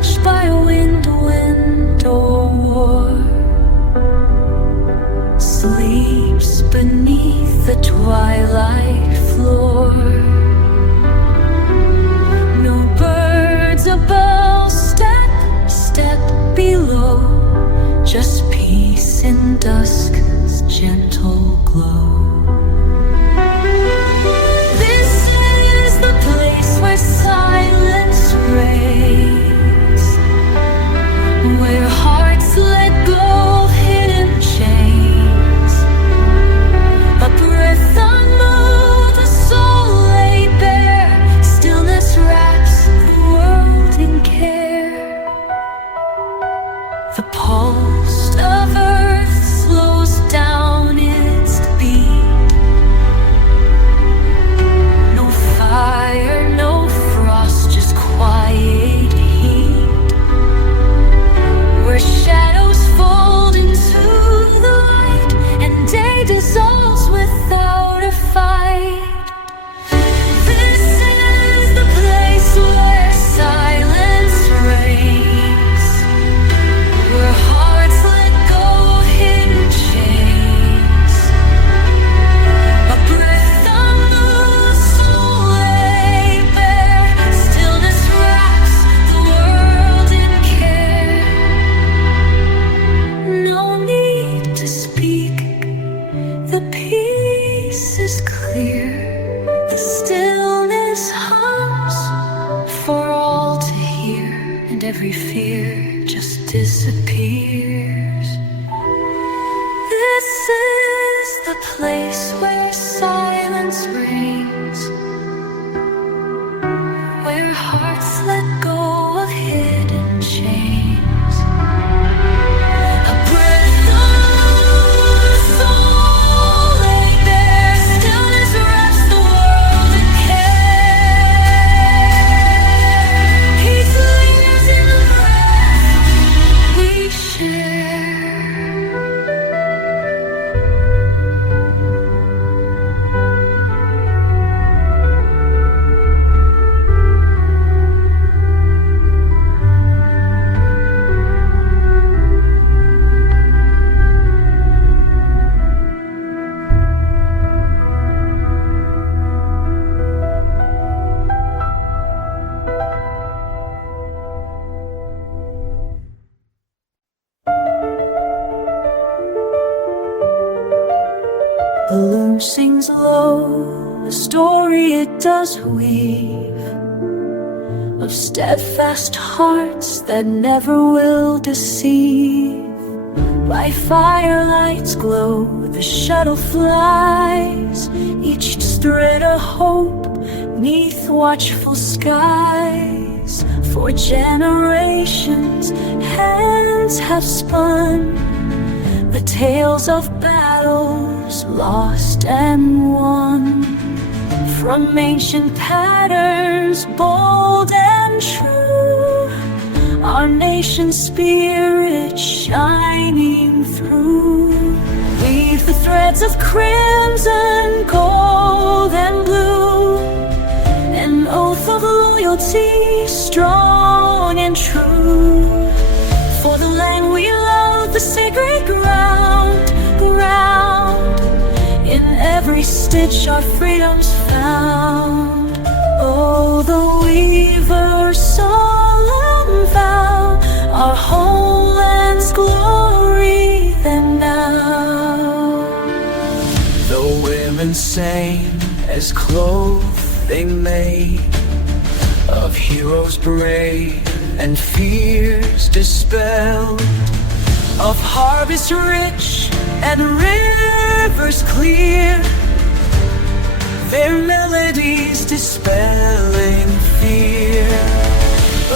untouched by wind or war, sleeps beneath the twilight floor. No birds above, step below, just peace in dusk's gentle glow. This is the place where silence reigns, where hearts let go of hidden chains. A breath unmoved, a soul laid bare, stillness wraps the world in care. The pulse of earth slows down its beat. No fire, no frost, just quiet heat. Where shadows fold into the light and day dissolves without a fight. This is the place where silence reigns, where hearts let go of hidden chains. A breath unmoved, soul laid bare, stillness wraps the world in care. No need to speak, the peace is clear. The stillness hums for all to hear, and every fear just disappears. This is the place where silence reigns, where hearts let go of hidden chains. A breath of soul laid bare, stillness wraps the world in care. Peace lingers in the breath we share. The loom sings low, a story it does weave, of steadfast hearts that never will deceive. By firelight's glow, the shuttle flies, each thread a hope neath watchful skies. For generations, hands have spun the tales of battles lost and won, from ancient patterns bold and true, our nation's spirit shining through. Weave the threads of crimson, gold and blue, an oath of loyalty strong and true. For the land we love, the sacred ground, in every stitch our freedom's found. Oh, the weaver's solemn vow, our homeland's glory then now. The women sang as clothing made of heroes brave and fears dispelled, of harvests rich and rivers clear, their melodies dispelling fear.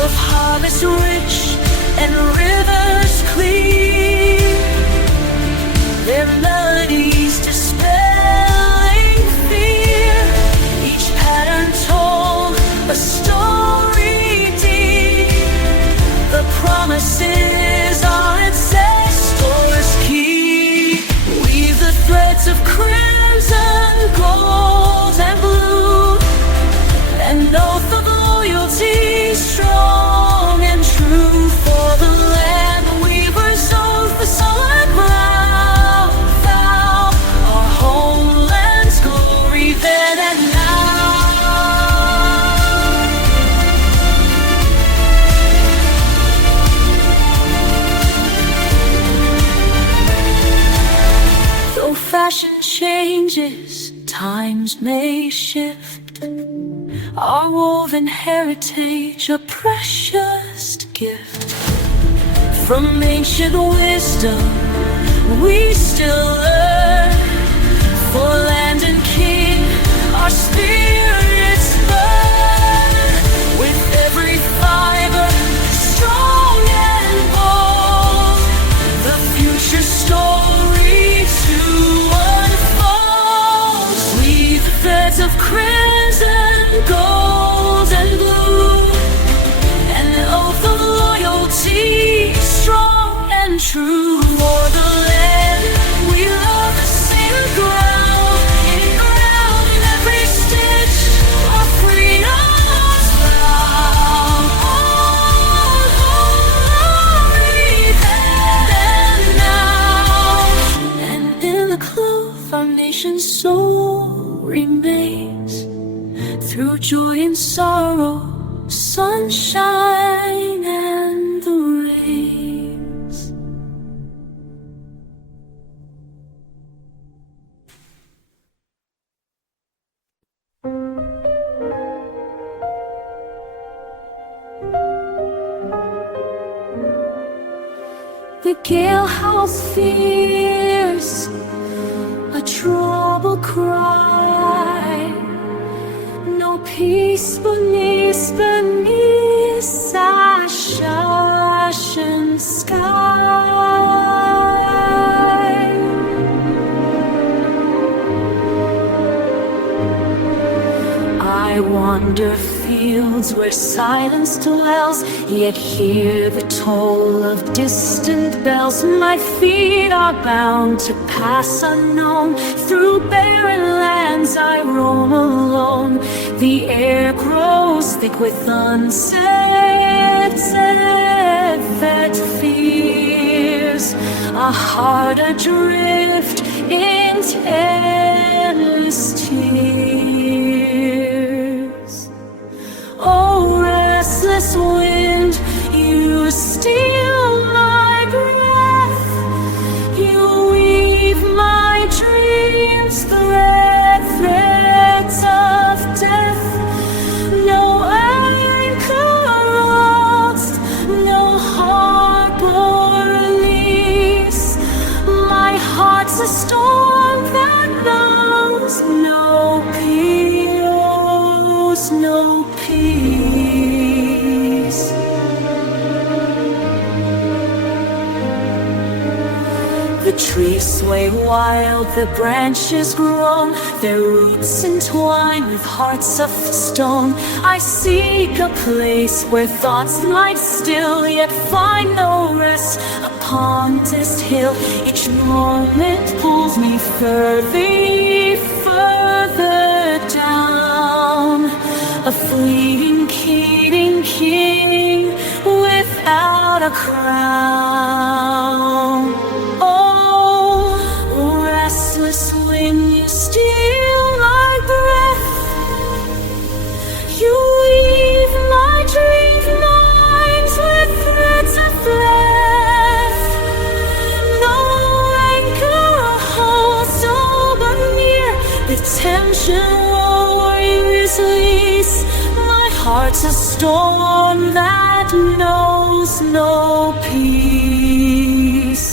Of harvests rich and rivers clear, their melodies dispelling fear. Each pattern told a story deep, the promises our ancestors keep. Weave the threads of crimson, gold and blue, an oath of loyalty strong and true. shift, our woven heritage a precious gift. From ancient wisdom we still learn, for land and king our spirits burn. With every fiber strong and bold, the future story to unfold. Weave threads of crimson, gold and blue, an oath of loyalty strong and true. For the land we love, the same ground, in ground every stitch of freedom's vow. All glory then and now, and in the cloth our nation's soul remains. Through joy and sorrow, sunshine and the rains. The gale howls fierce, a troubled cry. No peace beneath ashen sky. I wander fields where silence dwells, yet hear the toll of distant bells. My feet are bound to pass unknown. Through barren lands I roam alone. The air grows thick with unsaid fears, a heart adrift in endless tears. Oh, restless wind, you steal my breath, you weave my dreams, threads of death. No anchor lost, no harbor release. My heart's a storm that knows no peace, no peace. The trees sway wild, the branches groan, their roots entwined with hearts of stone. I seek a place where thoughts lie still, yet find no rest upon this hill. Each moment pulls me further down, a fleeting king without a crown. Oh, restless wind, you steal my breath, you weave my dream lines with threads of flesh. No anchor holds so but near, the tension warriors lease. My heart's a storm that knows no peace.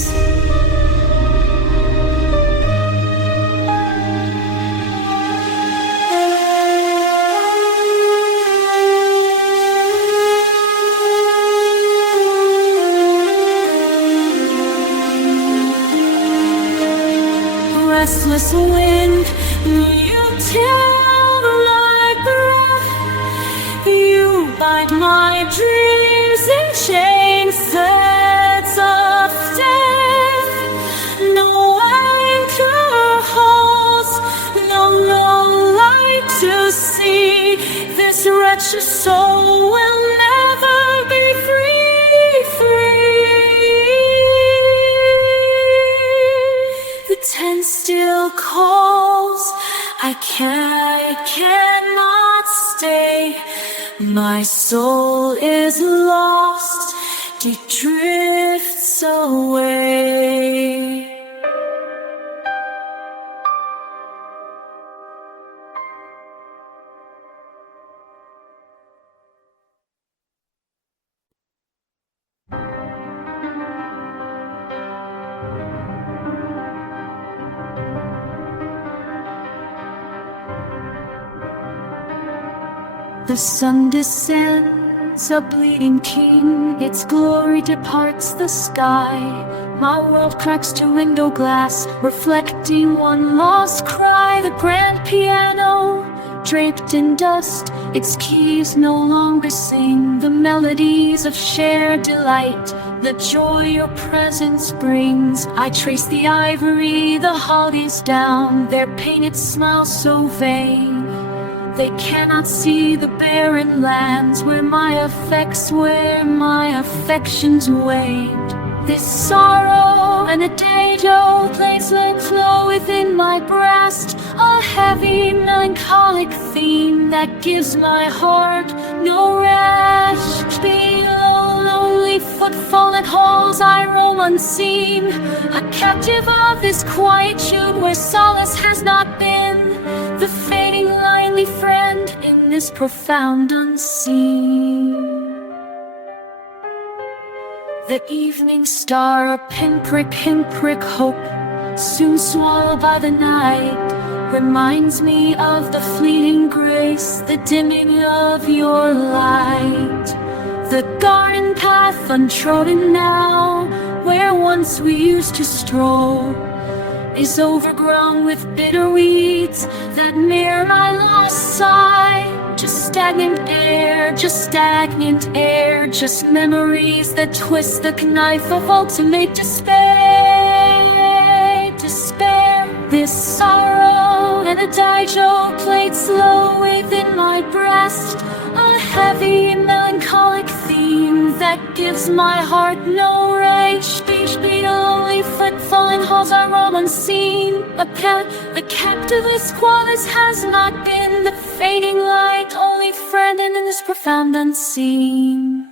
Restless wind, you tell like breath, you bind my dreams in chains, threads of death. No anchor holds, no light to see. This wretched soul will never be free. The tent still calls, I cannot stay. My soul is lost, it drifts away. The sun descends, a bleeding king, its glory departs the sky. My world cracks to window glass, reflecting one lost cry. The grand piano, draped in dust, its keys no longer sing the melodies of shared delight, the joy your presence brings. I trace the ivory, the hollies down, their painted smiles so vain. They cannot see the barren lands where my affections waned. This sorrow and adagio plays like flow within my breast, a heavy melancholic theme that gives my heart no rest. Below lonely footfall at halls I roam unseen, a captive of this quietude where solace has not been, the fading lonely friend in this profound unseen. The evening star, a pinprick hope, soon swallowed by the night, reminds me of the fleeting grace, the dimming of your light. The garden path untrodden now, where once we used to stroll, is overgrown with bitter weeds that mirror my lost sight. Just stagnant air, just memories that twist the knife of ultimate despair. This sorrow and adagio played slow within my breast, a heavy melancholic theme that gives my heart no rest. Beat a lonely footfall in halls I roam unseen, the captive squalors has not been, the fading light only friend in this profound unseen.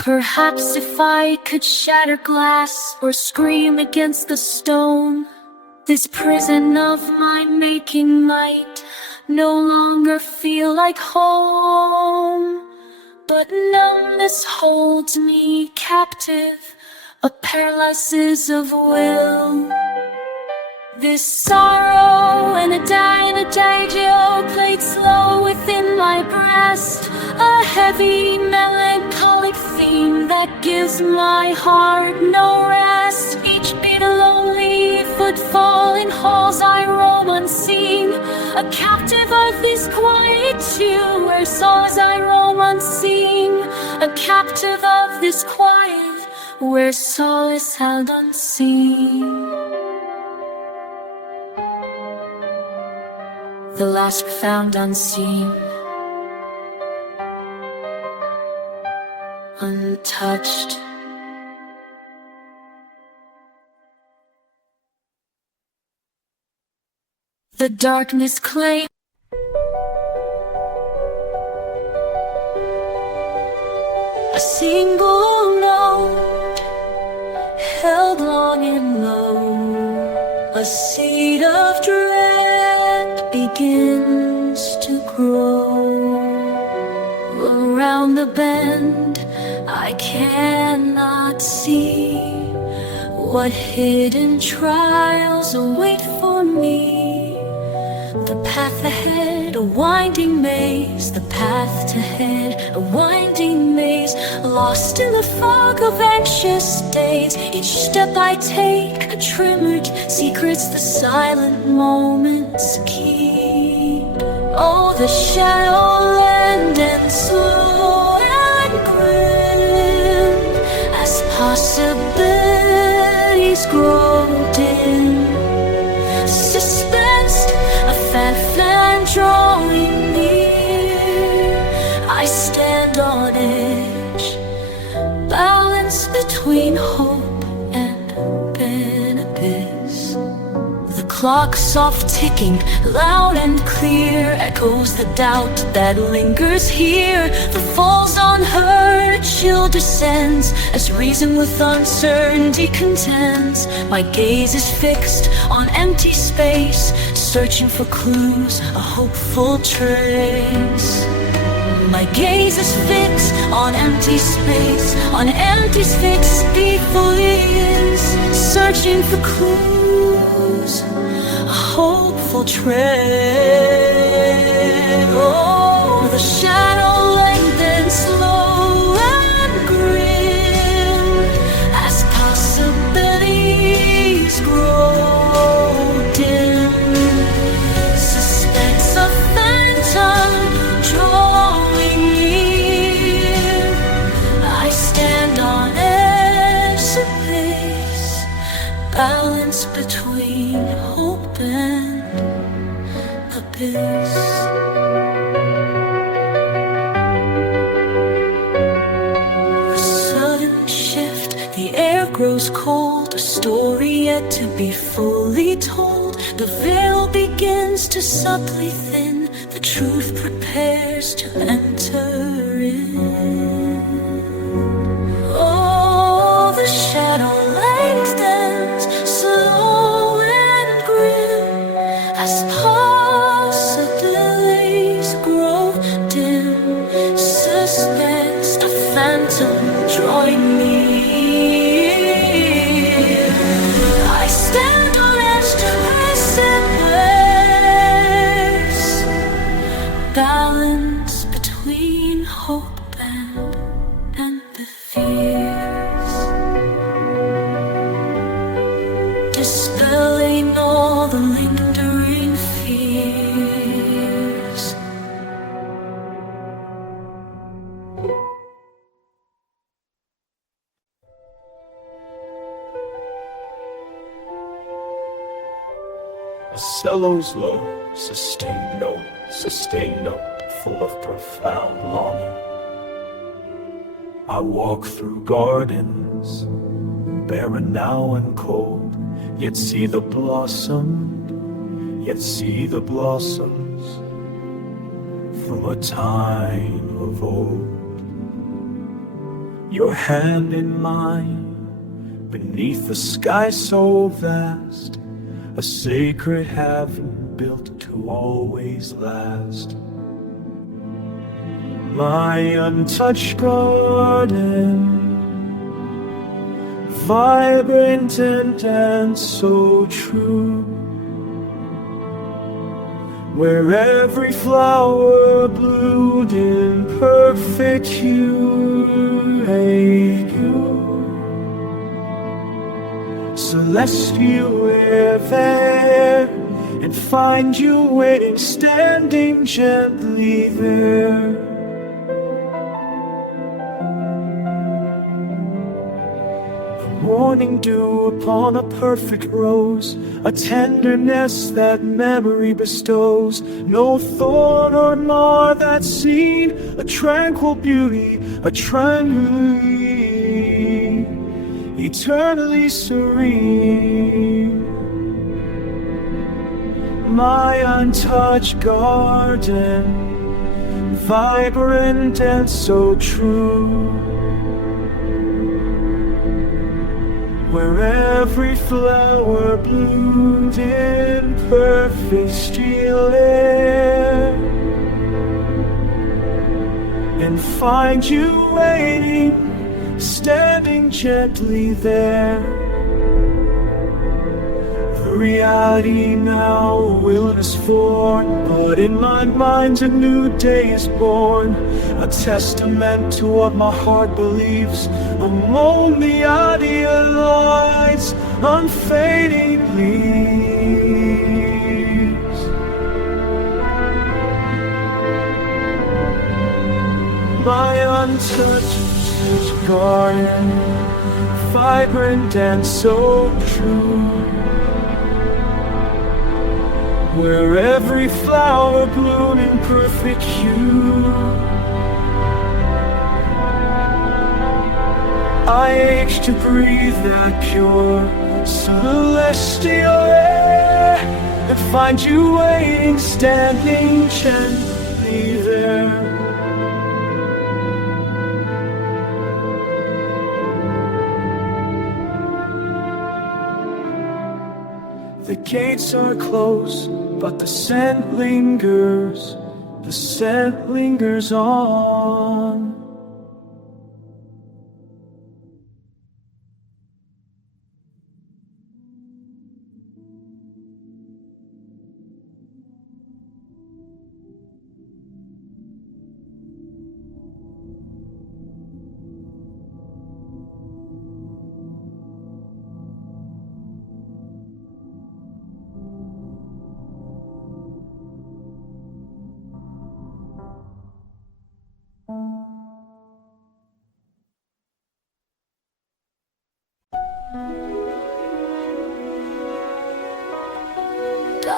Perhaps if I could shatter glass or scream against the stone, this prison of my making might no longer feel like home. But numbness holds me captive, a paralysis of will. This sorrow and adagio played slow within my breast, a heavy melancholic theme that gives my heart no rest. Each beat a lonely footfall in halls I roam unseen, a captive of this quietude where souls I roam unseen, a captive of this quiet where solace held unseen. The last found unseen, untouched. The darkness claims a single note held long and low, a seed of dread begins to grow. Around the bend I cannot see what hidden trials await for me. The path ahead, a winding maze. The path to head, a winding maze. Lost in the fog of anxious days. Each step I take, a tremored secrets the silent moments keep. Oh, the shadow land and slow and grim, as possibilities grow dim. Suspense, a fat fan drawing near. I stand on edge, balance between hope and an abyss. The clock soft ticking, loud and clear, echoes the doubt that lingers here. The falls on her, a chill descends, as reason with uncertainty contends. My gaze is fixed on empty space, searching for clues, a hopeful trace. My gaze is fixed on empty space, on empty space before is, searching for clues, a hopeful trace. Oh, the shadow lengthens slow and grim as possibilities grow dim. Suspense of phantom drawing near. I stand on edge of pace, balance between hope and abyss. A sudden shift, the air grows cold, a story yet to be fully told. The veil begins to subtly thin, the truth prepares to enter in. Oh, the shadow lengthens, slow and grim, as possibilities grow dim. Suspense, a phantom drawing near. I stand on edge to precipice, balance between hope and the fears, dispelling all the lingering fears. A cello's low, sustained note, full of profound longing. I walk through gardens, barren now and cold, yet see the blossoms from a time of old. Your hand in mine, beneath the sky so vast, a sacred heaven built to always last. My untouched garden, vibrant and so true, where every flower bloomed in perfect hue. Celestial, we're there, and find you waiting, standing gently there. Morning dew upon a perfect rose, a tenderness that memory bestows. No thorn or mar that's seen, a tranquil beauty, eternally serene. My untouched garden, vibrant and so true, where every flower bloomed in perfect steel air, and find you waiting, standing gently there. The reality now a wilderness form, but in my mind a new day is born, a testament to what my heart believes, among the idealized, unfading leaves. My untouched garden, vibrant and so true, where every flower bloomed in perfect hue. I ache to breathe that pure celestial air, and find you waiting, standing gently there. The gates are closed, but the scent lingers on.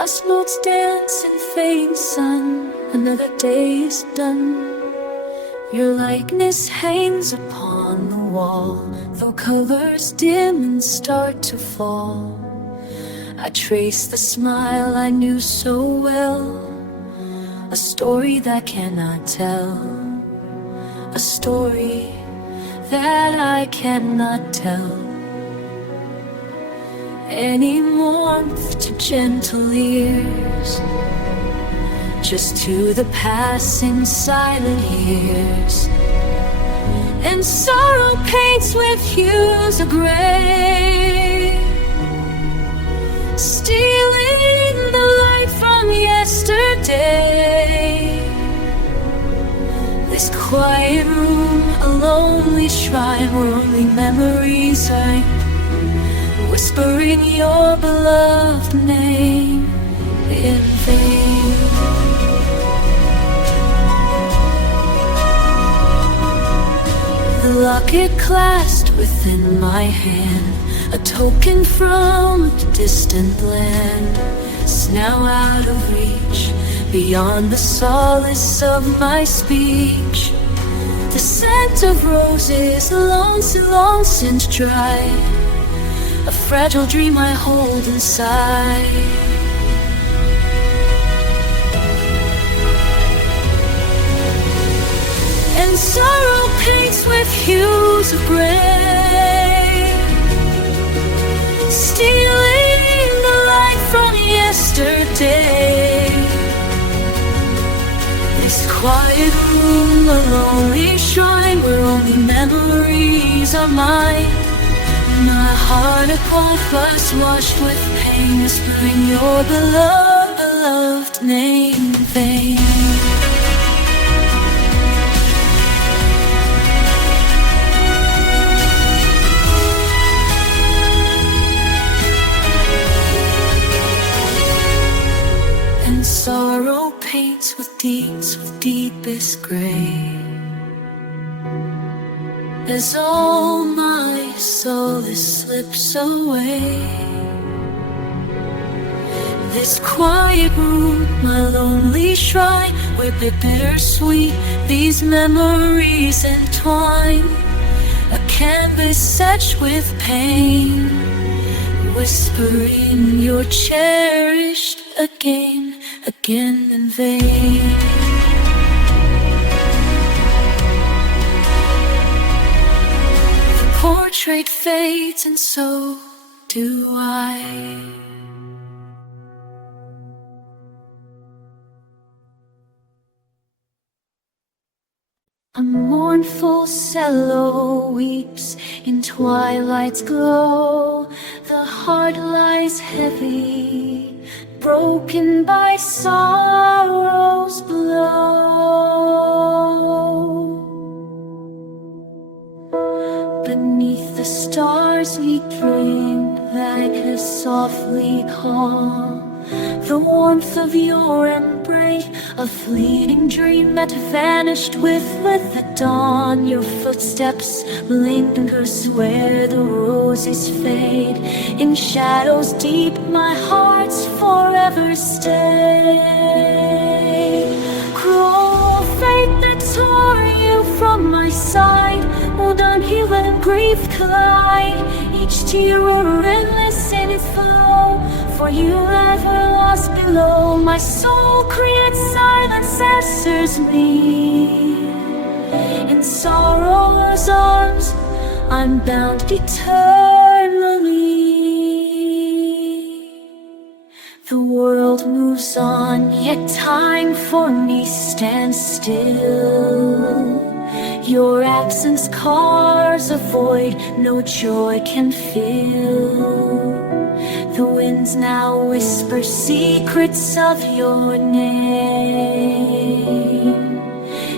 Last notes dance in fading sun, another day is done. Your likeness hangs upon the wall, though colors dim and start to fall. I trace the smile I knew so well, a story that cannot tell, a story that I cannot tell. Any warmth to gentle ears, just to the passing silent years. And sorrow paints with hues of gray, stealing the light from yesterday. This quiet room, a lonely shrine where only memories are, whispering your beloved name in vain. The locket clasped within my hand, a token from a distant land, is now out of reach, beyond the solace of my speech. The scent of roses, long since dried, a fragile dream I hold inside. And sorrow paints with hues of gray, stealing the light from yesterday. This quiet room, a lonely shrine where only memories are mine. My heart a canvas washed with pain, whispering your beloved name in vain. And sorrow paints with deeds of deepest gray, as all my solace slips away. This quiet room, my lonely shrine, where bittersweet these memories entwine. A canvas etched with pain, whispering you're cherished again in vain. Portrait fades and so do I. A mournful cello weeps in twilight's glow. The heart lies heavy, broken by sorrow's blow. Beneath the stars we dream like a softly calm, the warmth of your embrace, a fleeting dream that vanished with the dawn. Your footsteps linger where the roses fade, in shadows deep my heart's forever stay. Cruel fate that tore you from my side, would unheal and grief collide, each tear were endless in its flow, for you never lost below. My soul creates silence, answers me. In sorrow's arms, I'm bound eternally. The world moves on, yet time for me stands still. Your absence carves a void no joy can fill. The winds now whisper secrets of your name,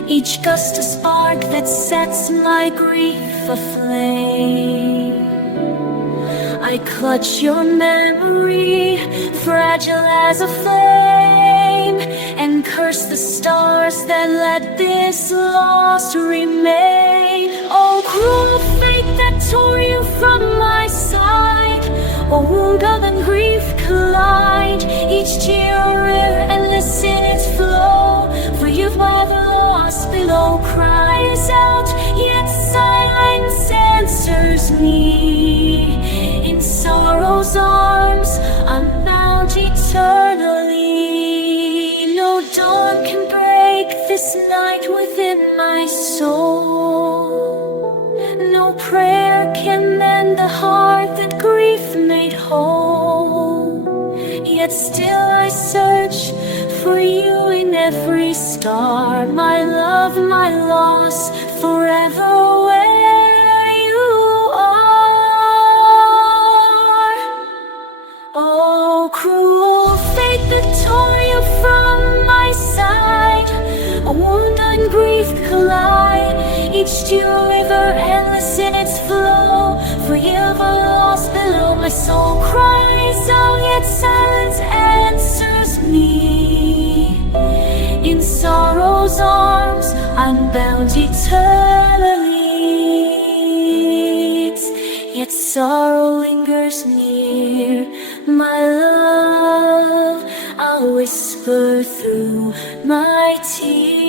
each gust a spark that sets my grief aflame. I clutch your memory, fragile as a flame, and curse the stars that let this loss remain. Oh, cruel fate that tore you from my side, A wound and grief collide, each tear a river endless in its flow. For you've never lost below cries out, yet silence answers me. In sorrow's arms, unbound eternally. No dawn can break this night within my soul. No prayer can mend the heart that grief made whole. Yet still I search for you in every star. My love, my loss, forever where you are. Oh, cruel fate that tore you from my side. A wound and grief collide, each dear river endless in its flow. For you've lost below, my soul cries out, yet silence answers me. In sorrow's arms, unbound eternally. Yet sorrow lingers near, my love, I'll whisper through my tears.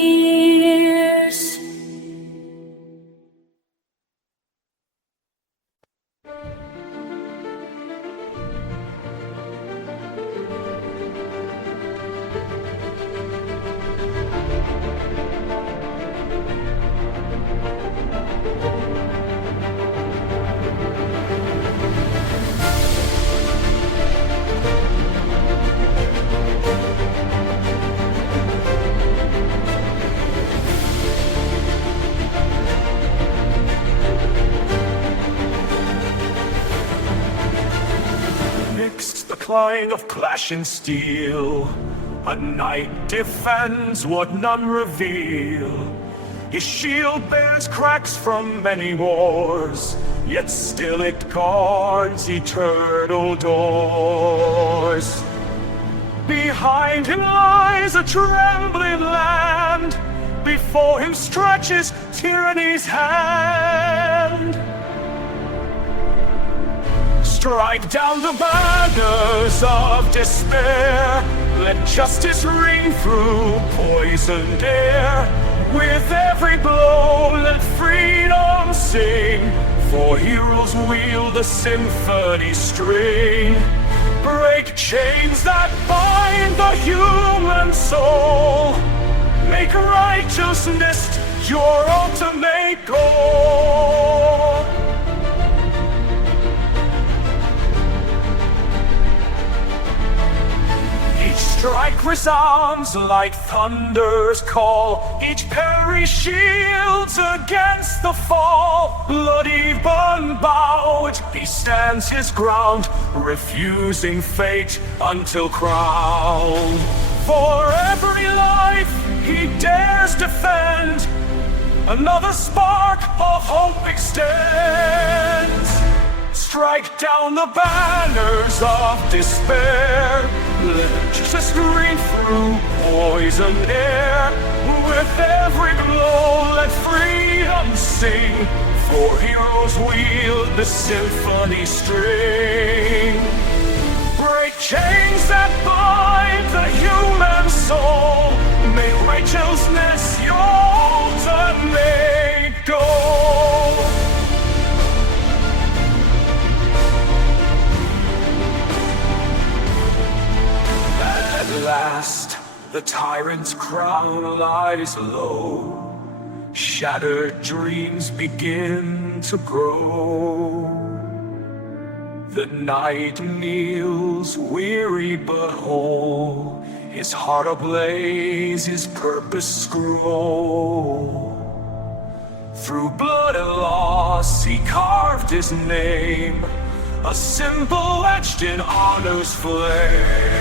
Amidst the clang of clashing steel, a knight defends what none reveal. His shield bears cracks from many wars, yet still it guards eternal doors. Behind him lies a trembling land, before him stretches tyranny's hand. Strike down the banners of despair, let justice ring through poisoned air. With every blow let freedom sing, for heroes wield the symphony string. Break chains that bind the human soul, make righteousness your ultimate goal. Strike resounds like thunder's call, each parry shields against the fall. Bloody unbowed, he stands his ground, refusing fate until crowned. For every life he dares defend, another spark of hope extends. Strike down the banners of despair, let justice ring through poisoned air. With every blow let freedom sing, for heroes wield the symphony string. Break chains that bind the human soul, make righteousness your ultimate goal. At last, the tyrant's crown lies low. Shattered dreams begin to grow. The knight kneels, weary but whole, his heart ablaze, his purpose scroll. Through blood and loss he carved his name, a symbol etched in honor's flame.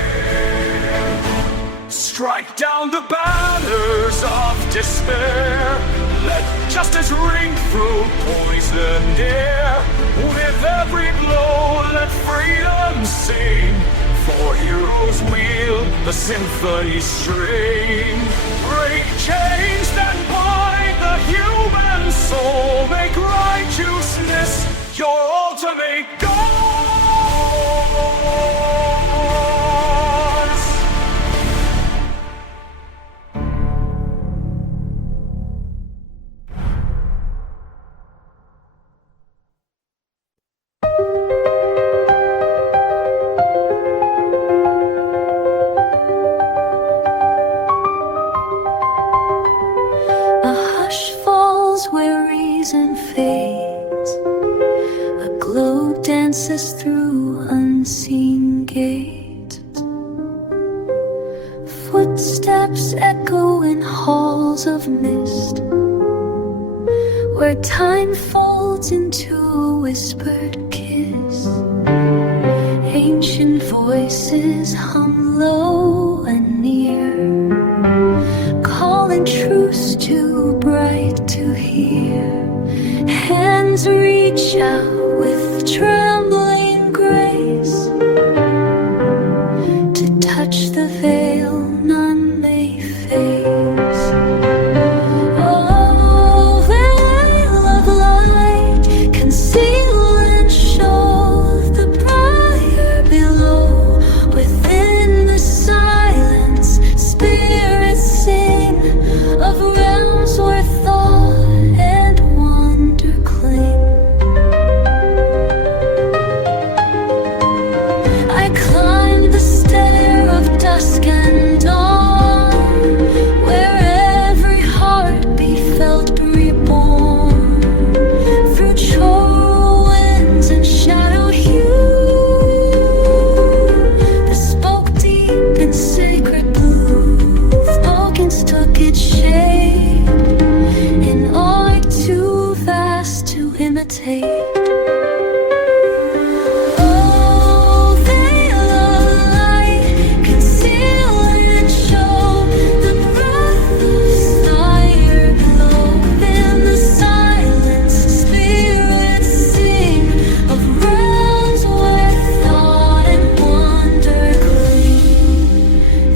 Strike down the banners of despair, let justice ring through poisoned air. With every blow let freedom sing, for heroes wield the symphony string. Break chains that bind the human soul, make righteousness your ultimate goal. slow dances through unseen gates. Footsteps echo in halls of mist, where time folds into a whispered kiss. Ancient voices hum low and near, calling truths too bright to hear. Hands reach out with trembling grace to touch the veil none may face. Oh, veil of light, conceal and show the briar below. Within the silence, spirits sing of realms where thought and wonder cling. I climb the stair of dusk and dawn, where every heartbeat felt reborn. Through choral winds and shadow hue, that spoke deep in sacred blue. Tokens took its shape in art too vast to imitate. Oh, veil of light, conceal and show the breath of fire below. In the silence, spirits sing of realms where thought and wonder gleam.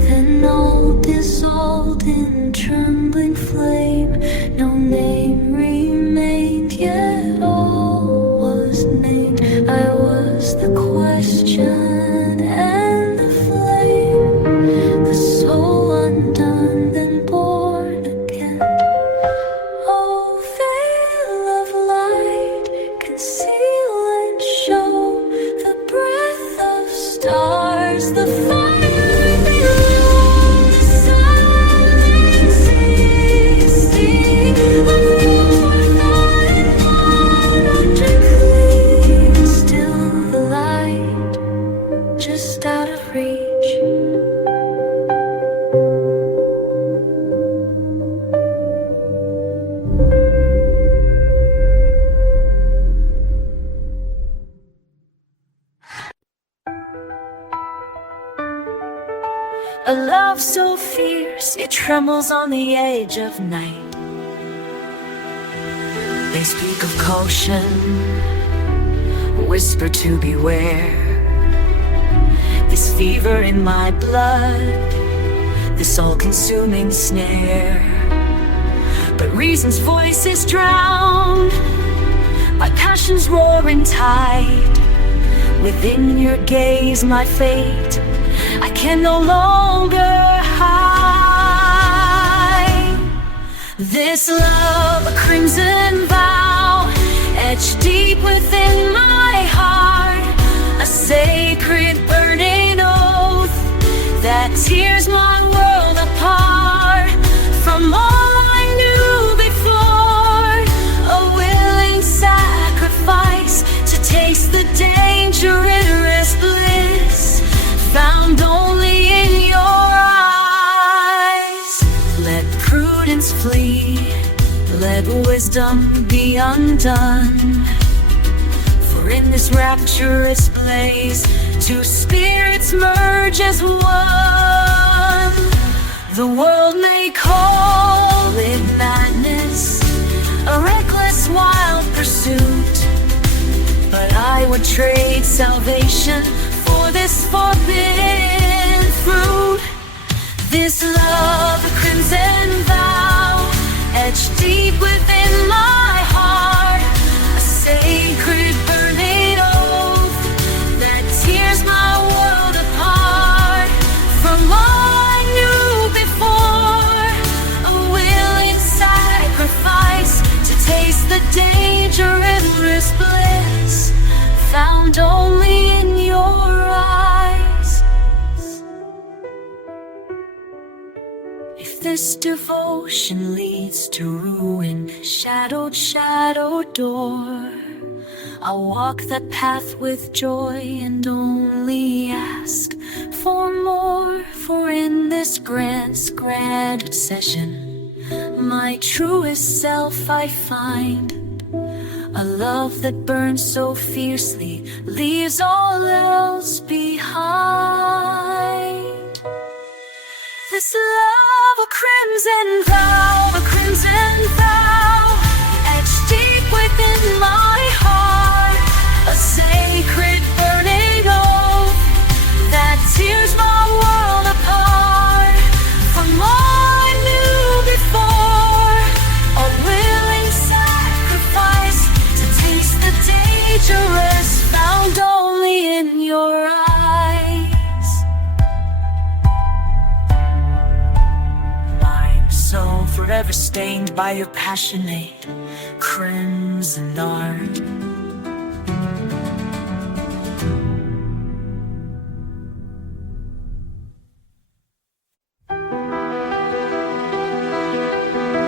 Then all dissolved in trembling flame. No name remained, yet all was named. I was the question and the flame, the soul undone, then born again. Oh, veil of light, conceal and show the breath of stars, the fire below, the silence existing of war, thought and wonder clean. Still the light, just out of reach. A love so fierce, it trembles on the edge of night. They speak of caution, whisper to beware. This fever in my blood, this all-consuming snare. But reason's voice is drowned by passion's roaring tide. Within your gaze, my fate I can no longer hide. This love, a crimson vow, etched deep within my heart, a sacred burning oath that tears my world apart from all I knew before. A willing sacrifice to taste the dangerous bliss found only in your eyes. Let prudence flee, let wisdom be undone. For in this rapturous blaze, two spirits merge as one. The world may call it madness, a reckless wild pursuit, but I would trade salvation for this forbidden fruit. This love, a crimson vow, etched deep within my heart, a sacred burning oath that tears my world apart from all I knew before. A willing sacrifice to taste the dangerous bliss found only in your eyes. If this devotion leads to ruin, shadow door. I'll walk that path with joy and only ask for more. For in this grand obsession, my truest self I find. A love that burns so fiercely, leaves all else behind. This love, a crimson vow, etched deep within my heart, a sacred burning oath that tears my world apart. From all I knew before, a willing sacrifice to taste the dangerous found only in your eyes. So forever stained by your passionate crimson art.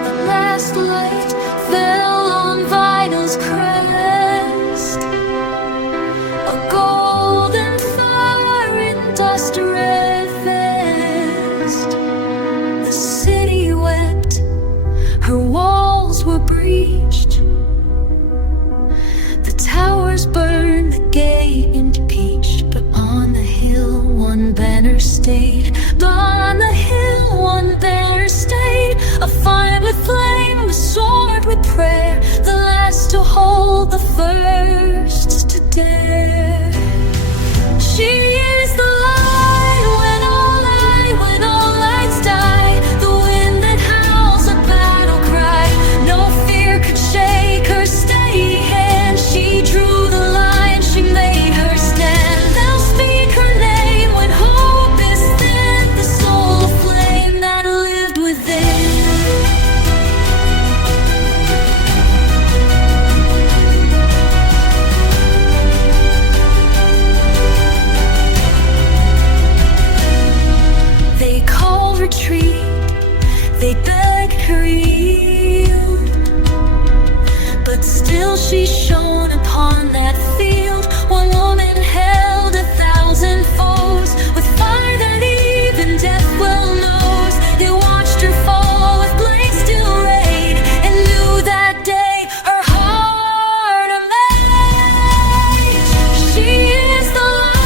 The last light fell on vinyl's crest, a golden fire in dust red vest. The city wept, her walls were breached, the towers burned, the gate impeached. But on the hill one banner stayed, on the hill one banner stayed, afire with flame, a sword with prayer, the last to hold, the first to dare. She is the light when all lights die, the wind that howls a battle cry. No fear could shake her steady hand. She drew the line, she made her stand. They'll speak her name when hope is thin, the soul flame that lived within. They called retreat, they begged her yield, but still she shone upon that field. One woman held 1,000 foes, with fire that even death well knows. They watched her fall with blades still rayed, and knew that day her heart amazed. She is the light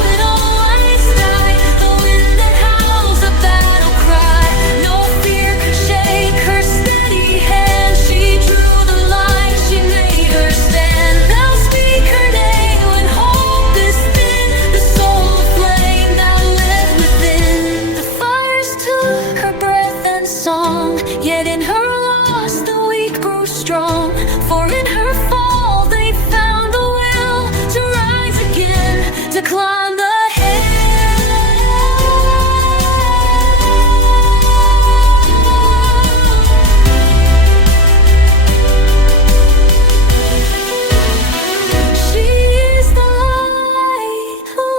when all lights die, the wind that howls a battle cry. No fear could shake her steady hand. She drew the line, she made her stand. They'll speak her name when hope is thin, the soul flame that lived within. The fires took her breath and song, yet in her loss the weak grew strong. For in her fall they found the will to rise again, to climb the She is the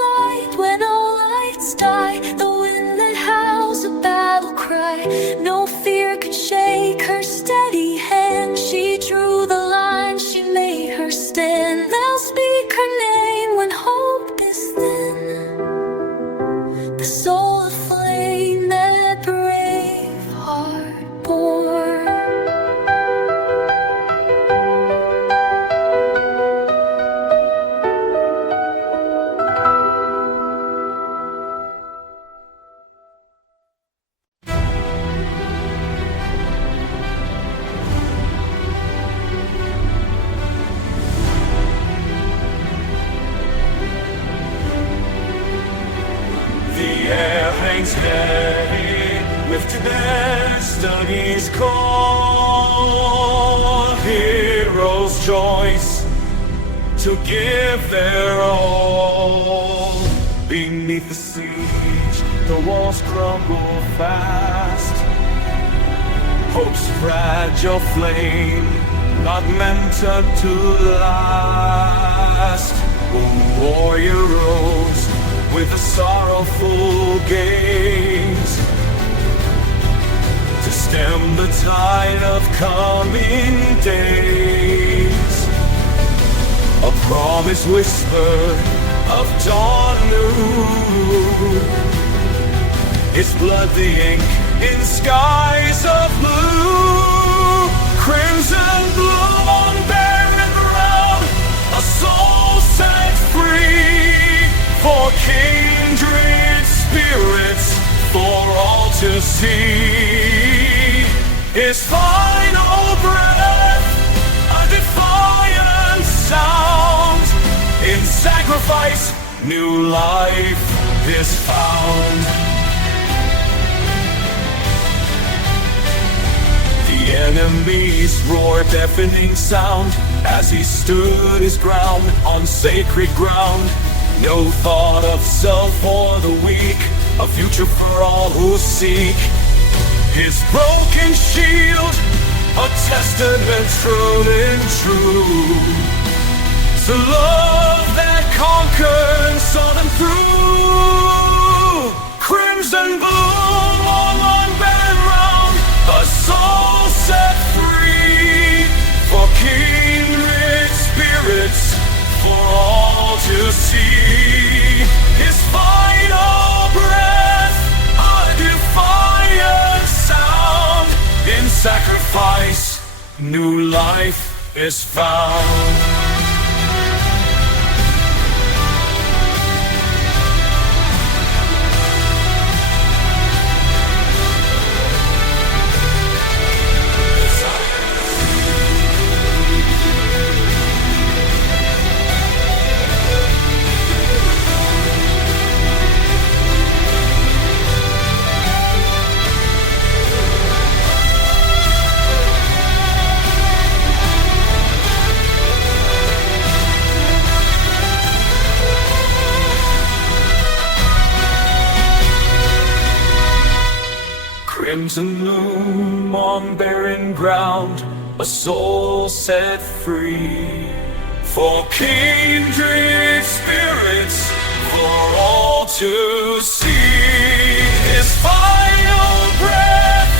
light when all lights die, the wind that howls a battle cry. No fear could shake her steady hand. She drew the line, she made her stand. They'll speak her name when hope is thin, the soul aflame that brave heart bore. The air hangs heavy with destiny's call. Heroes' choice to give their all. Beneath the siege, the walls crumble fast. Hope's fragile flame, not meant to last. A warrior rose with a sorrowful gaze, stem the tide of coming days. A promise whispered of dawn new. Its blood the ink in skies of blue. Crimson bloom on barren ground, a soul set free. For kindred spirits, for all to see. His final breath, a defiant sound. In sacrifice, new life is found. The enemy's roar, deafening sound, as he stood his ground on sacred ground. No thought of self or the weak, a future for all who seek. His broken shield, a testament true and true, to love that conquered, saw them through. Crimson bloom on unbound round, a soul set free. For kindred spirits, for all to see. His final breath, a defiant sound. In sacrifice, new life is found. Crimson loom on barren ground, a soul set free. For kindred spirits, for all to see. His final breath,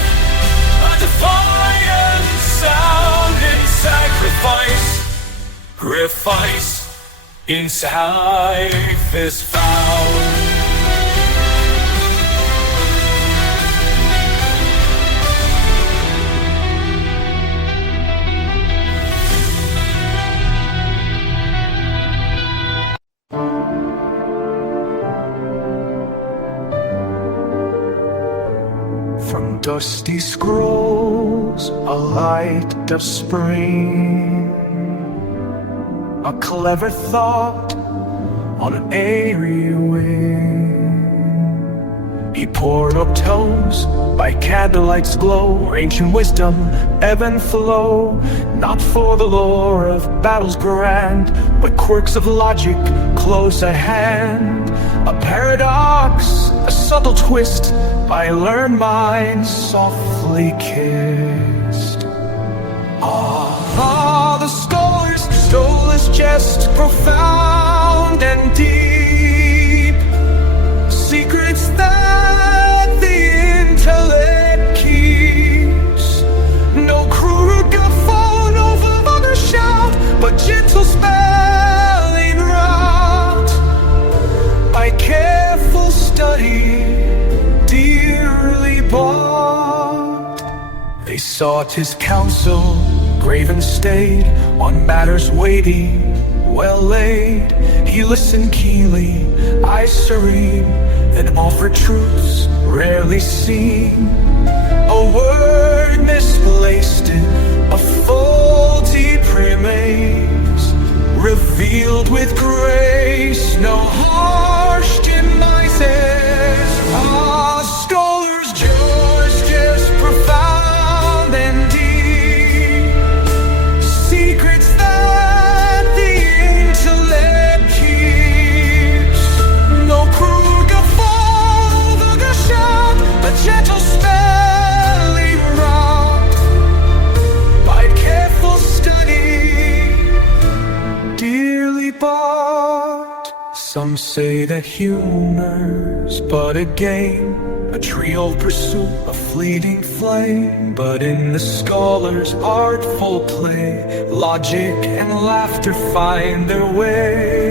a defiant sound. In sacrifice, inside is found. Dusty scrolls, a light of spring, a clever thought on an airy wing. He poured up tomes by candlelight's glow, ancient wisdom, ebb and flow, not for the lore of battles grand, but quirks of logic close at hand. A paradox, a subtle twist, by learned minds softly kissed. Ah, the scholar's soulless jest, profound and deep, secrets that the intellect keeps. No crude guffaw, no vulgar shout, but gentle spelling wrought by careful study, dearly bought. They sought his counsel, grave and staid, on matters weighty, well laid. He listened keenly, eyes serene, then offered truths rarely seen. A word misplaced in a faulty premise, revealed with grace, no harsh demises. Ah, scholar's joys just profound and deep, secrets that the intellect keeps. No crude guffaw, vulgar shout, but gentle spelling wrought by careful study, dearly bought. Some say that humor's but a game, a trio pursue a fleeting flame, but in the scholar's artful play, logic and laughter find their way,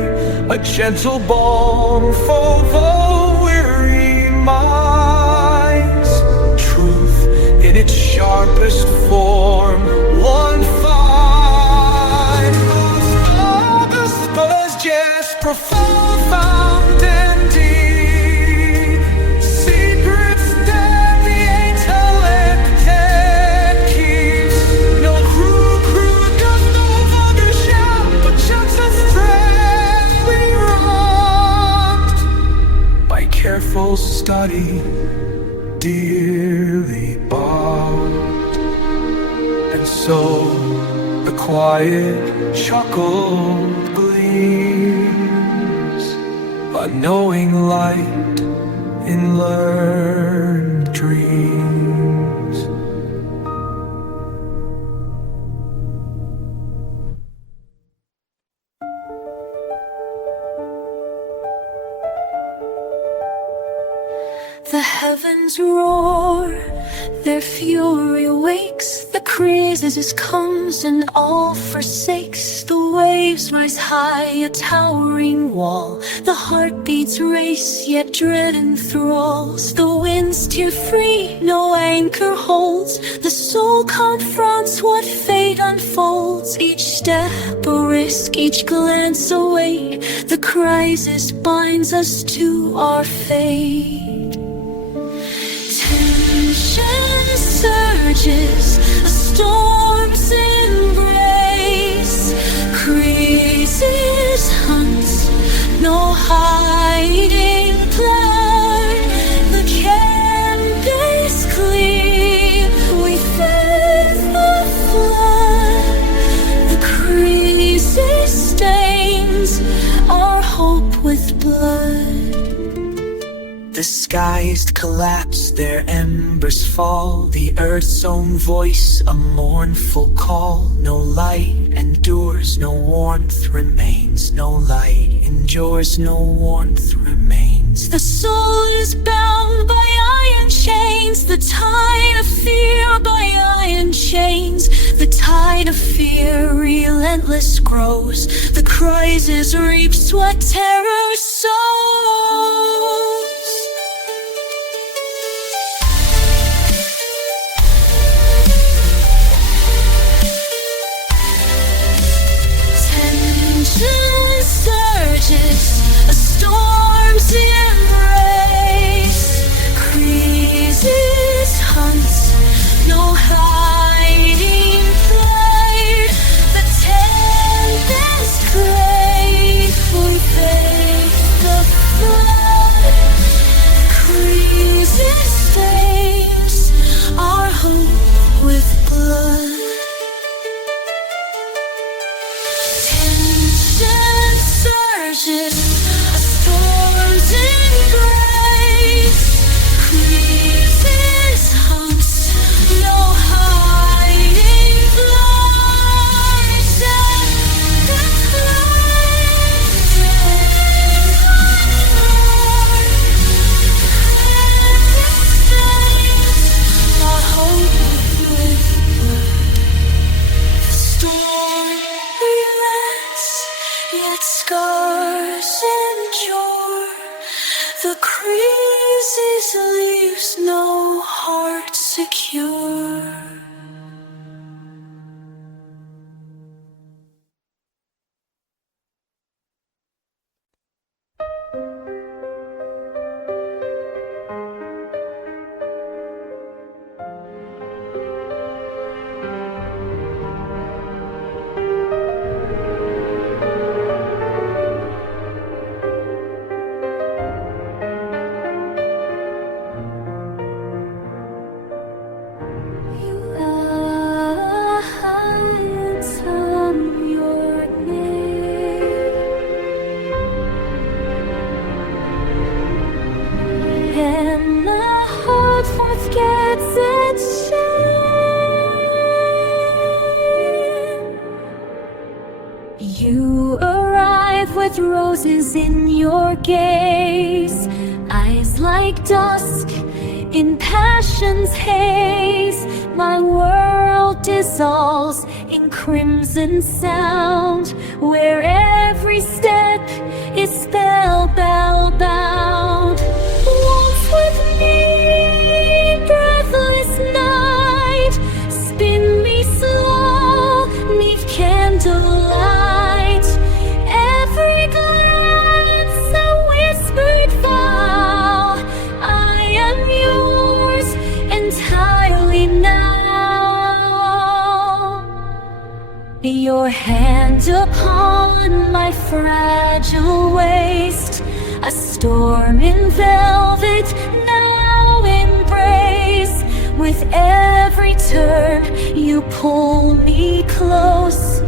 a gentle balm for the weary minds. Truth in its sharpest form, one find. August was just profound and deep. Secrets that the intellect keeps. No crew does no longer shout, but checks us friendly wronged. By careful study, dearly bought. And so the quiet chuckle gleams, a knowing light in learned dreams. The heavens roar, their fury wakes. The crisis comes and all forsakes. The waves rise high, a towering wall. The heartbeats race, yet dread enthralls. The winds tear free, no anchor holds. The soul confronts what fate unfolds. Each step a risk, each glance a weight. The crisis binds us to our fate. Tension surges, a storm's embrace. Crisis hunts, no hiding place. The canvas clear, we fed the flood. The crisis stains our hope with blood. The skies collapse, their embers fall. The earth's own voice, a mournful call. No light endures, no warmth remains. No light endures, no warmth remains. The soul is bound by iron chains. The tide of fear by iron chains. The tide of fear relentless grows. The crisis reaps what terror sows. Surges, a storm's embrace. Crisis hunts, no hiding place. The tempest great, we face the flood. Crisis stains our hope with blood. Surges, a storm's embrace. Crisis hunts, no hiding place. The crisis our hope with blood. The storm relents, yet scars endure. The crisis leaves no heart secure. And the heart forgets its shame. You arrive with roses in your gaze, eyes like dusk, In passion's haze, my world dissolves in crimson sound, where every step is spellbound. Waltz with me, breathless night, spin me slow, neath candlelight. Every glance a whispered vow, I am yours entirely now. Your hand upon my fragile waist, a storm in velvet now embrace. With every turn you pull me close,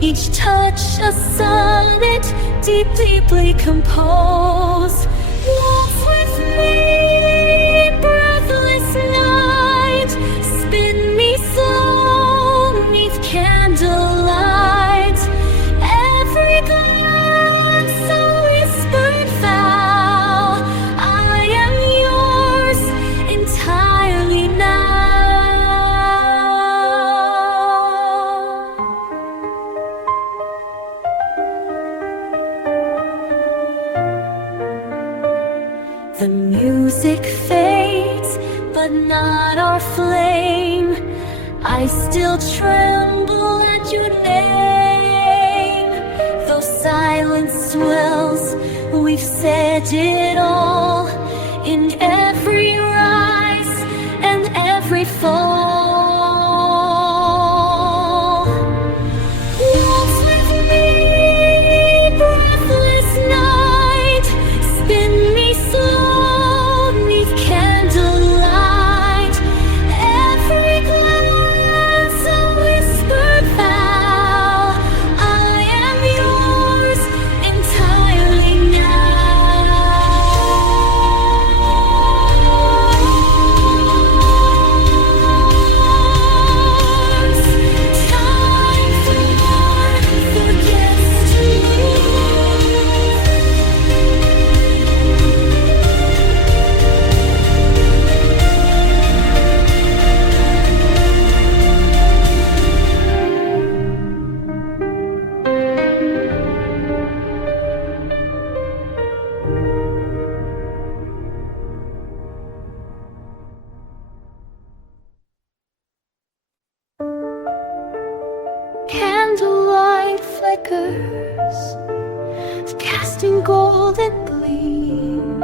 each touch a sonnet deep, deeply composed. Waltz with me, breathless night, spin me slow neath candlelight. Every glance a whispered vow, I am yours entirely now. The music fades, but not our flame. I still tremble at your name. Though silence swells, we've said it all. In every rise and every fall. Waltz with me, breathless night, spin me slow neath candlelight. Every glance a whispered vow, I am yours entirely Time for forgets to Candlelight flickers, casting golden gleam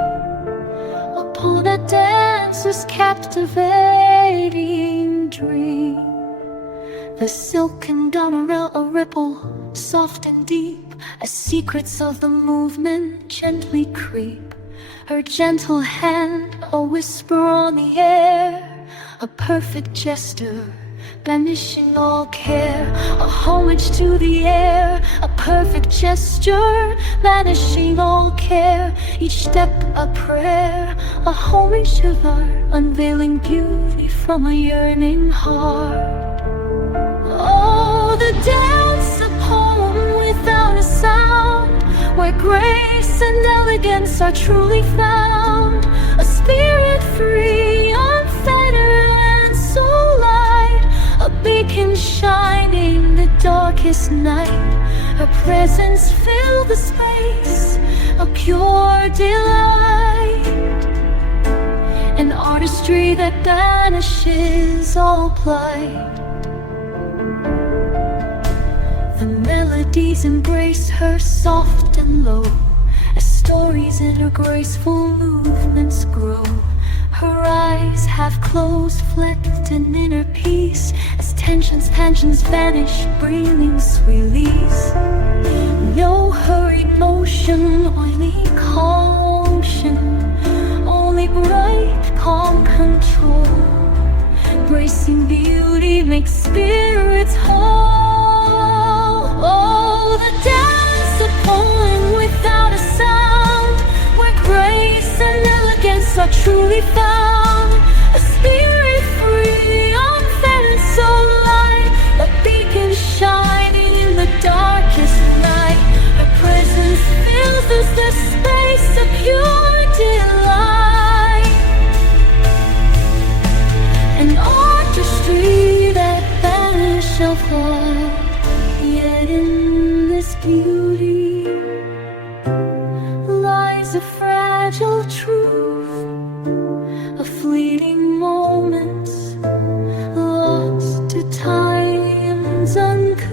upon a dancer's captivating dream. The silken domino a ripple, soft and deep, as secrets of the movement gently creep. Her gentle hand, a whisper on the air, a perfect gesture, banishing all care. A homage to the air, a perfect gesture, banishing all care. Each step a prayer, a homage to art, unveiling beauty from a yearning heart. Oh, the dance, a poem without a sound, where grace and elegance are truly found. A spirit free, unfettered and so light, a beacon shining the darkest night. Her presence filled the space, a pure delight, an artistry that banishes all plight. The melodies embrace her soft and low, as stories in her graceful movements grow. Her eyes half closed, flecked in inner peace, as tensions vanish, breathing release. No hurried motion, only caution, only bright, calm control. Bracing beauty makes spirits whole. Oh, the dance, a poem without a sound, where grace and elegance are truly found. A spirit free, unfettered, so light, a beacon shining in the darkest night. Her presence fills the space, a pure delight, fragile truth, a fleeting moment lost to time's uncouth.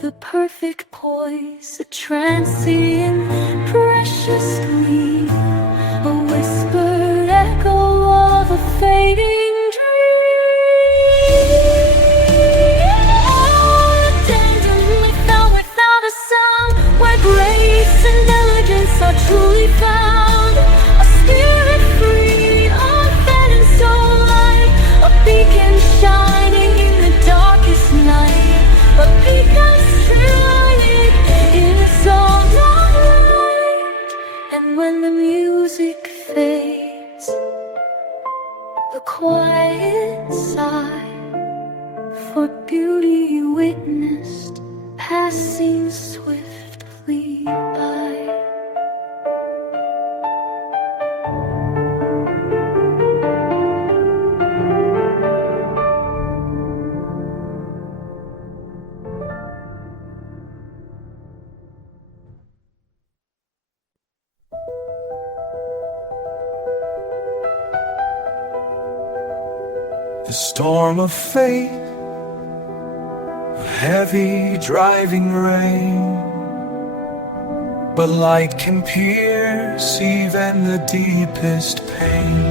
The perfect poise, a transient precious gleam, a whispered echo of a fading grace and elegance are truly found. A spirit free, unfed and so light, a beacon shining in the darkest night, a beacon shining in its own light. And when the music fades, the quiet sigh for beauty witnessed passing swiftly by. The storm of fate, a heavy driving rain, but light can pierce even the deepest pain.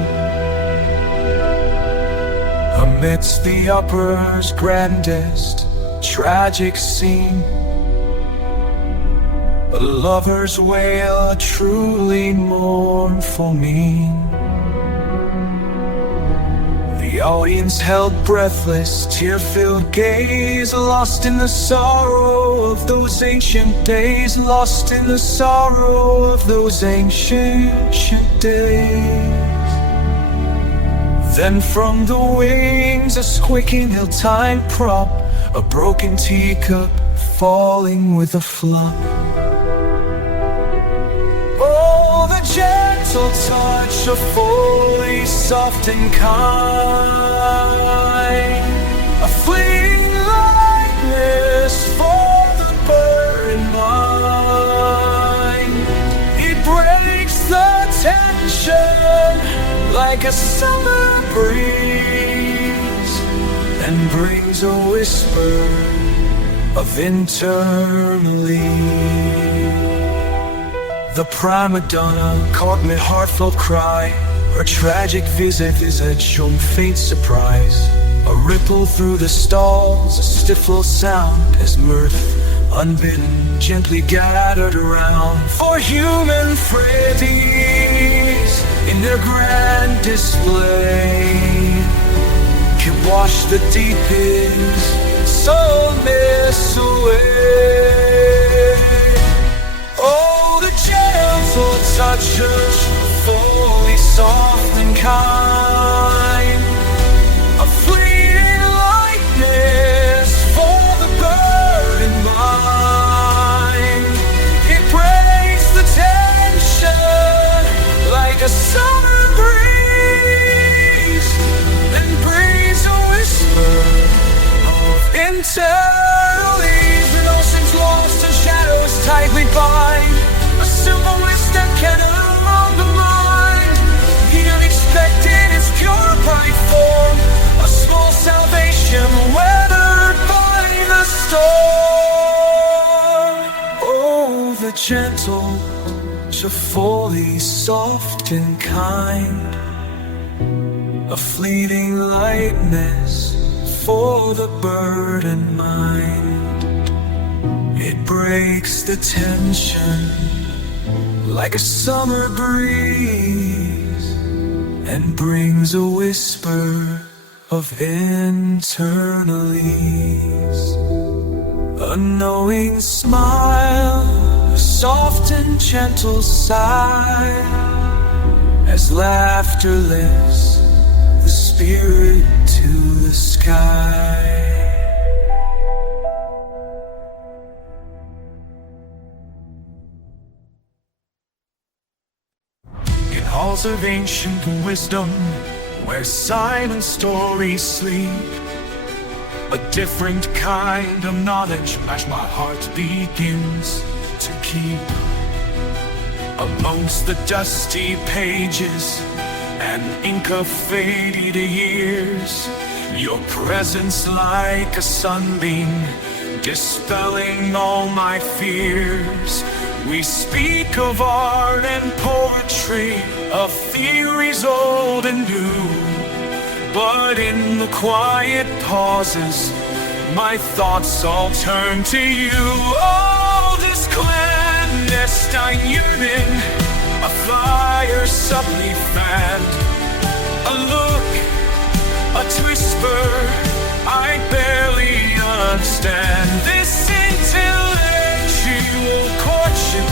Amidst the upper's grandest tragic scene, a lover's wail, a truly mournful mien. The audience held breathless, tear-filled gaze, lost in the sorrow of those ancient days, lost in the sorrow of those ancient days. Then from the wings a squeaking ill-timed prop, a broken teacup falling with a flop. Oh, the gentle touch of foley, soft and kind, a fleeting lightness for the burning mind. It breaks the tension like a summer breeze, and brings a whisper of internally. The prima donna caught me heartfelt cry, her tragic visage shown faint surprise. A ripple through the stalls, a stifled sound as mirth, unbidden, gently gathered around. For human frailties in their grand display can wash the deepest soulness away. Oh, the gentle touch of foley, soft and kind, a fleeting lightness for the burning mind. It breaks the tension like a summer breeze, and brings a whisper of eternally. When oceans lost and shadows tightly bind, a simple wisdom can unlock the mind. The unexpected is pure bright form, a small salvation weathered by the storm. Oh, the gentle foley, soft and kind, a fleeting lightness for the burdened mind. It breaks the tension like a summer breeze, and brings a whisper of internalies. A knowing smile, a soft and gentle sigh, as laughter lifts the spirit to the sky. In halls of ancient wisdom, where silent stories sleep, a different kind of knowledge my heart begins to keep. amongst the dusty pages and ink of faded years. Your presence like a sunbeam, dispelling all my fears. We speak of art and poetry, of theories old and new, but in the quiet pauses, my thoughts all turn to you. Oh, this clandestine yearning, a fire subtly fanned, a look, a whisper, I barely understand. This intellectual courtship,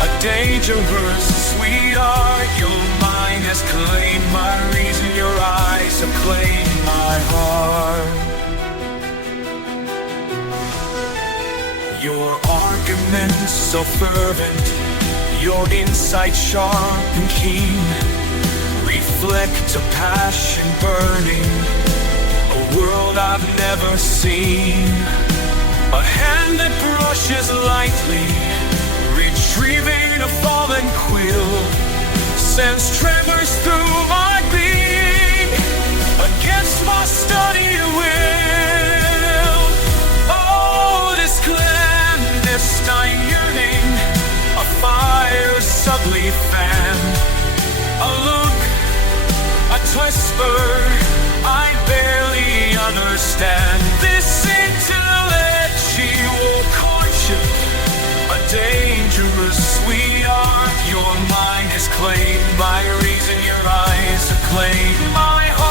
a dangerous sweet art. Your mind has claimed my reason, your eyes have claimed my heart. Your arguments so fervent, your insight sharp and keen, reflect a passion burning, a world I've never seen. A hand that brushes lightly, retrieving a fallen quill, sends tremors through my being, against my studied will. Oh, this clandestine yearning, a fire subtly fanned, a look, a whisper, I barely understand. This intellectual courtship, a dangerous sweet art. Your mind has claimed my reason, your eyes have claimed my heart.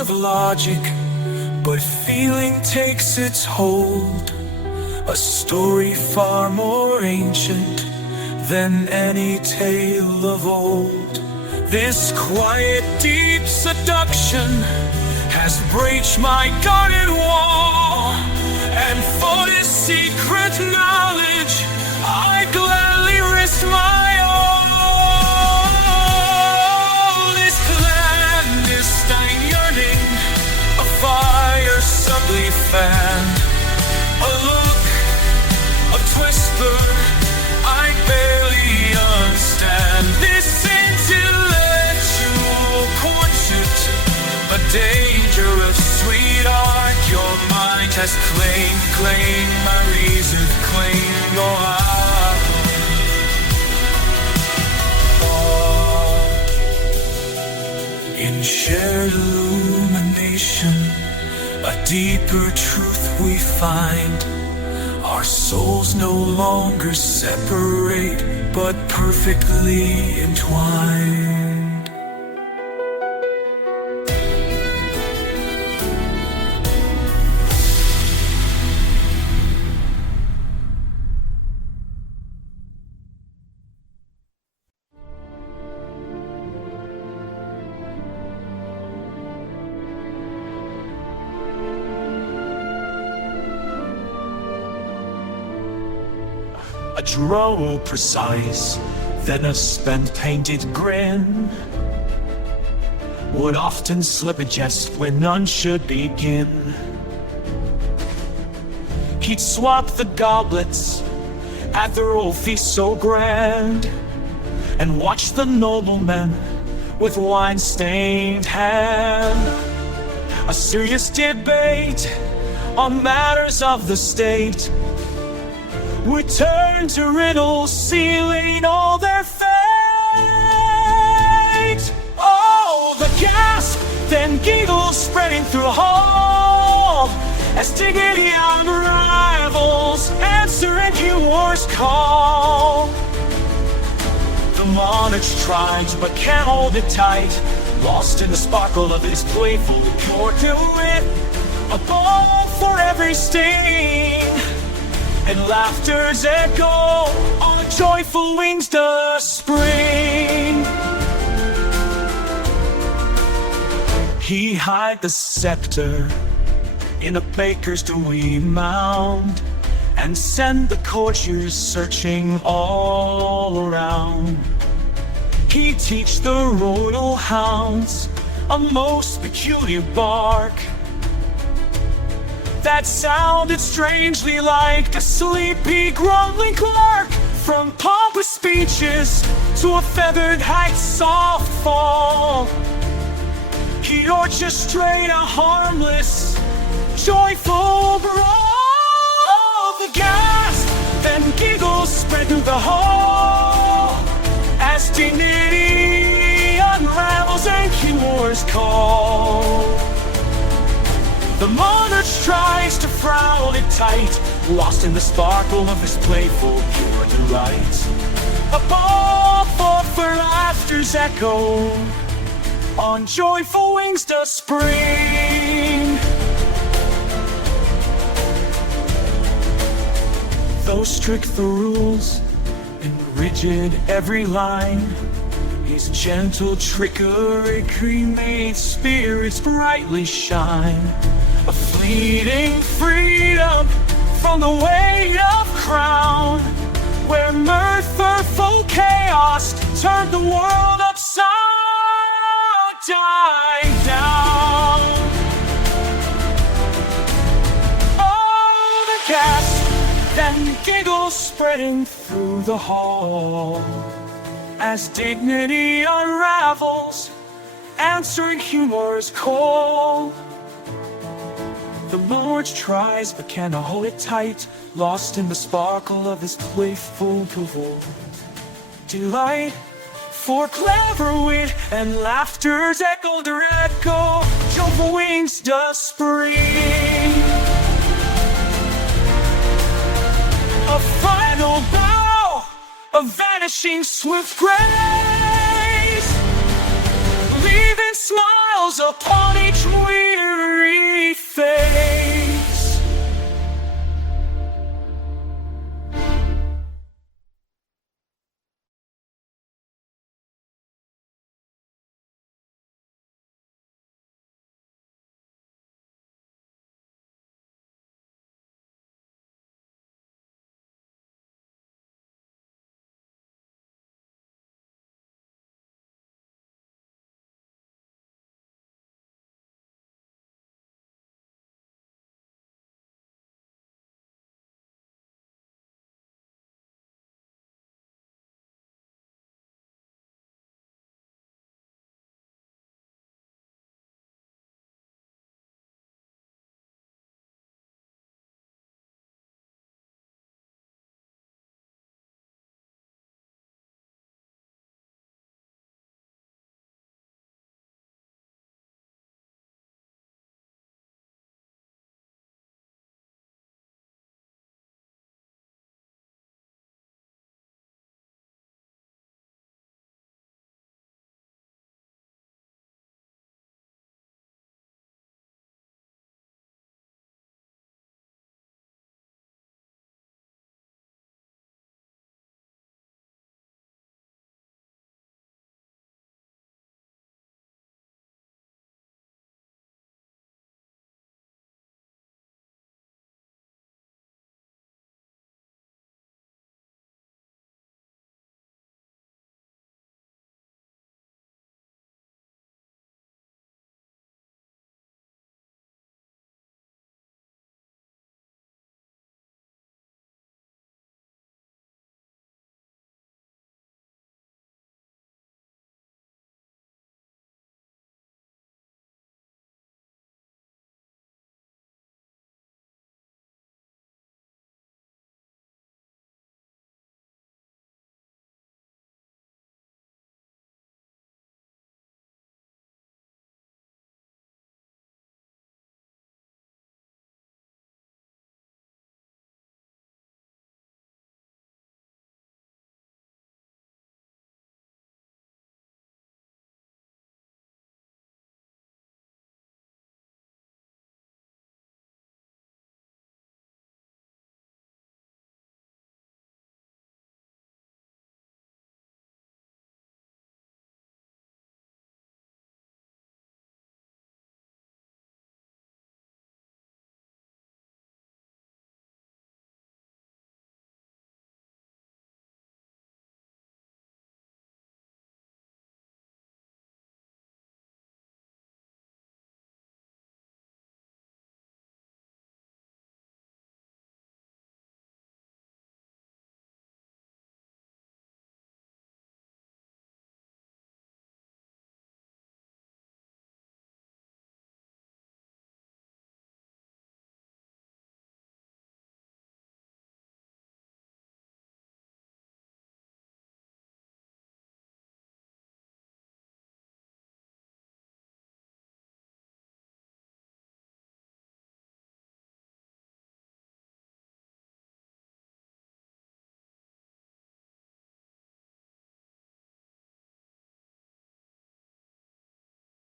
Of logic, but feeling takes its hold. A story far more ancient than any tale of old. This quiet, deep seduction has breached my guarded wall, and for this secret knowledge I gladly risk my all. This clandestine yearning, a fire subtly fanned, a look, a whisper, I barely understand. This intellectual courtship, a dangerous sweet art. Your mind has claimed my reason, claimed your heart. In shared illumination, a deeper truth we find. Our souls no longer separate, but perfectly entwined. A droll precise, then a spent painted grin would often slip a jest when none should begin. He'd swap the goblets at the royal feast so grand, and watch the noblemen with wine-stained hand. A serious debate on matters of the state would turn to riddles, sealing all their fate. Oh, the gasp, then giggles spreading through the hall, as dignity unravels, answering war's call. The monarch tries, but can't hold it tight, lost in the sparkle of his playful pure wit. A ball for every sting, and laughter's echo on joyful wings does spring. He hide the scepter in a baker's dewy mound, and send the courtiers searching all around. He teach the royal hounds a most peculiar bark that sounded strangely like a sleepy, grumbling clerk. From pompous speeches to a feathered hag's soft fall, he orchestrate a harmless, joyful brawl. The gasp and giggles spread through the hall as dignity unravels and cures call. The monarch tries to frown it tight, lost in the sparkle of his playful, pure delight. A ball for laughter's echo on joyful wings does spring. Though strict the rules and rigid every line, his gentle trickery made spirits brightly shine. A fleeting freedom from the weight of crown, where mirthful chaos turned the world upside down. Oh, the gasp and giggles spreading through the hall as dignity unravels, answering humor's call. The Lord tries but cannot hold it tight, lost in the sparkle of his playful delight. For clever wit and laughter's echo to echo, joyful wings does spring. A final bow, a vanishing swift grace, leaving smiles upon